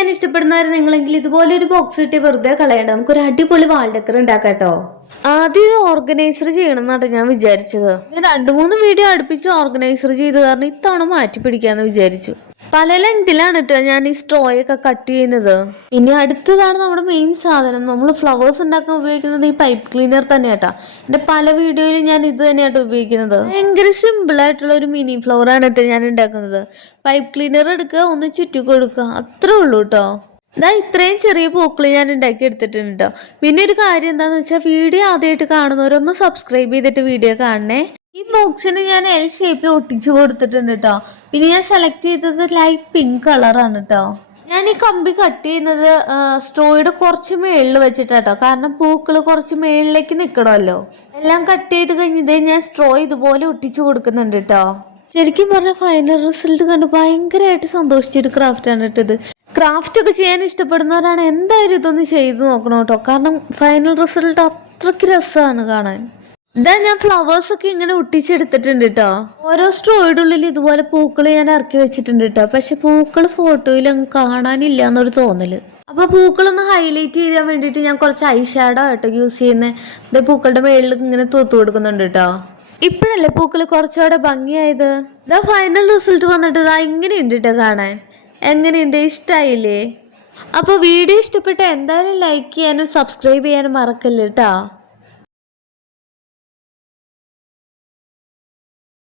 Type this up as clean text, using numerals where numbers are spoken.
ചെയ്യാൻ ഇഷ്ടപ്പെടുന്നവർ നിങ്ങളെങ്കിൽ ഇതുപോലെ ഒരു ബോക്സ് കിട്ടി വെറുതെ കളയണ്ട. നമുക്കൊരു അടിപൊളി വാൾ ഡെക്കർ ഉണ്ടാക്കാട്ടോ. ആദ്യം ഒരു ഓർഗനൈസർ ചെയ്യണം എന്നാണ് ഞാൻ വിചാരിച്ചത്. ഞാൻ 2-3 വീഡിയോ അടുപ്പിച്ച് ഓർഗനൈസർ ചെയ്ത് കാരണം ഇത്തവണ മാറ്റി പിടിക്കാന്ന് വിചാരിച്ചു. പല ലെങ്തിലാണ് കേട്ടോ ഞാൻ ഈ സ്ട്രോയൊക്കെ കട്ട് ചെയ്യുന്നത്. ഇനി അടുത്തതാണ് നമ്മുടെ മെയിൻ സാധനം. നമ്മൾ ഫ്ലവേഴ്സ് ഉണ്ടാക്കാൻ ഉപയോഗിക്കുന്നത് ഈ പൈപ്പ് ക്ലീനർ തന്നെ കേട്ടോ. എന്റെ പല വീഡിയോയിലും ഞാൻ ഇത് തന്നെയാട്ടോ ഉപയോഗിക്കുന്നത്. ഭയങ്കര സിമ്പിൾ ആയിട്ടുള്ള ഒരു മിനി ഫ്ലവർ ആണ് കേട്ടോ ഞാൻ ഉണ്ടാക്കുന്നത്. പൈപ്പ് ക്ലീനർ എടുക്കുക, ഒന്ന് ചുറ്റി കൊടുക്കുക, അത്രേ ഉള്ളൂ കേട്ടോ. ഇത്രയും ചെറിയ പൂക്കൾ ഞാൻ ഉണ്ടാക്കി എടുത്തിട്ടുണ്ട് കേട്ടോ. പിന്നെ ഒരു കാര്യം എന്താന്ന് വെച്ചാൽ വീഡിയോ ആദ്യമായിട്ട് കാണുന്നവരൊന്ന് സബ്സ്ക്രൈബ് ചെയ്തിട്ട് വീഡിയോ കാണണേ. ഈ ബോക്സിന് ഞാൻ എൽ ഷേപ്പിൽ ഒട്ടിച്ചു കൊടുത്തിട്ടുണ്ട് കേട്ടോ. പിന്നെ ഞാൻ സെലക്ട് ചെയ്തത് ലൈറ്റ് പിങ്ക് കളറാണ് കേട്ടോ. ഞാൻ ഈ കമ്പി കട്ട് ചെയ്യുന്നത് സ്ട്രോയുടെ കുറച്ച് മേളിൽ വെച്ചിട്ടാട്ടോ. കാരണം പൂക്കൾ കുറച്ച് മേളിലേക്ക് നിൽക്കണമല്ലോ. എല്ലാം കട്ട് ചെയ്ത് കഴിഞ്ഞതേ ഞാൻ സ്ട്രോ ഇതുപോലെ ഒട്ടിച്ചു കൊടുക്കുന്നുണ്ട് കേട്ടോ. ശരിക്കും പറഞ്ഞാൽ ഫൈനൽ റിസൾട്ട് കണ്ട് ഭയങ്കരമായിട്ട് സന്തോഷിച്ചൊരു ക്രാഫ്റ്റാണ് കേട്ടത്. ക്രാഫ്റ്റ് ഒക്കെ ചെയ്യാൻ ഇഷ്ടപ്പെടുന്നവരാണ് എന്തായാലും ഇതൊന്ന് ചെയ്ത് നോക്കണം കേട്ടോ. കാരണം ഫൈനൽ റിസൾട്ട് അത്രയ്ക്ക് രസമാണ് കാണാൻ. ഞാൻ ഫ്ലവേഴ്സ് ഒക്കെ ഇങ്ങനെ ഒട്ടിച്ചെടുത്തിട്ടുണ്ട് കേട്ടോ. ഓരോ സ്ട്രോയുടെ ഉള്ളിൽ ഇതുപോലെ പൂക്കൾ ഞാൻ ഇറക്കി വെച്ചിട്ടുണ്ട് കേട്ടോ. പക്ഷെ പൂക്കൾ ഫോട്ടോയിൽ അങ്ങ് കാണാനില്ല എന്നൊരു തോന്നല്. അപ്പൊ പൂക്കളൊന്ന് ഹൈലൈറ്റ് ചെയ്യാൻ വേണ്ടിയിട്ട് ഞാൻ കുറച്ച് ഐ ഷാഡോ കേട്ടോ യൂസ് ചെയ്യുന്നത്. പൂക്കളുടെ മേളിൽ ഇങ്ങനെ തൂത്ത് കൊടുക്കുന്നുണ്ട് കേട്ടോ. ഇപ്പോഴല്ലേ പൂക്കൾ കുറച്ചുകൂടെ ഭംഗിയായത്. ഫൈനൽ റിസൾട്ട് വന്നിട്ട് ഇങ്ങനെയുണ്ട് കേട്ടോ കാണാൻ. എങ്ങനെയുണ്ട്, ഇഷ്ടമായില്ലേ? അപ്പോൾ വീഡിയോ ഇഷ്ടപ്പെട്ട എന്തായാലും ലൈക്ക് ചെയ്യാനും സബ്സ്ക്രൈബ് ചെയ്യാനും മറക്കല്ലേ കേട്ടോ.